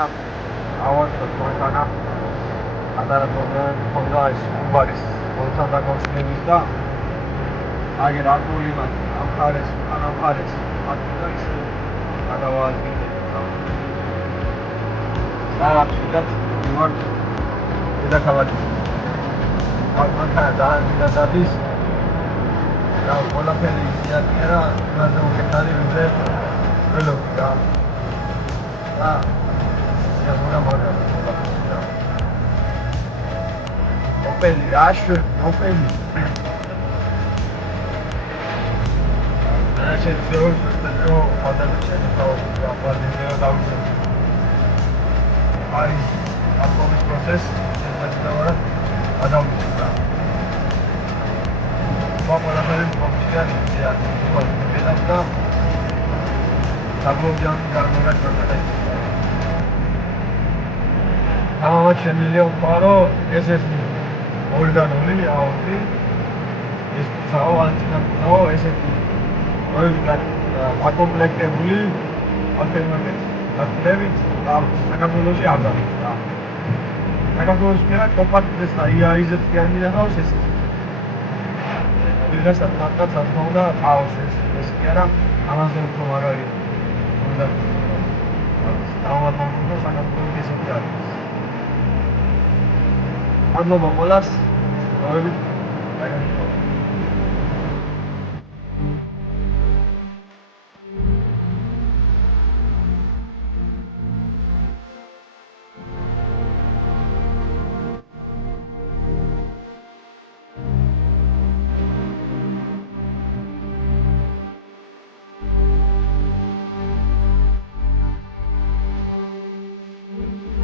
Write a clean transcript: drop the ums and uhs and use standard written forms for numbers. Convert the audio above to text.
Ana, awan mana antara Honda Subaris Honda konsumenimiz da agar alkoholima amxares anamxares ატყის გადავააზრდით და ვარ დედაქალაქი მანქანა დადის და ყველაფერი იატირა გაზა უკეთარი ვიდრე ველოდი და ზოგადად მაგალითად ოპელი რაშ ოპელი Значит, все, что подобное стало апплодировать давно. Ай, автобус процесс, это давай, адам да. Мама говорит, помощник, я, вот, это да. Таблоян гармонат надо. А вот миллион паро, если организовали, а вот есть заводчик, но если აკომპლექტებული ალტერნატივები დაწევით და საქართველოში არ დაიწყო და საქართველოში კი არა კომპაქტის და AI-ზე კი არ მინახავს ეს ვიღაცა თათაც არ უნდა ყავს ეს კი არა ამაზე უფრო მაგარი უნდა დავამატო საქართველოს ესეთი არის მადლობა ყველას გავებით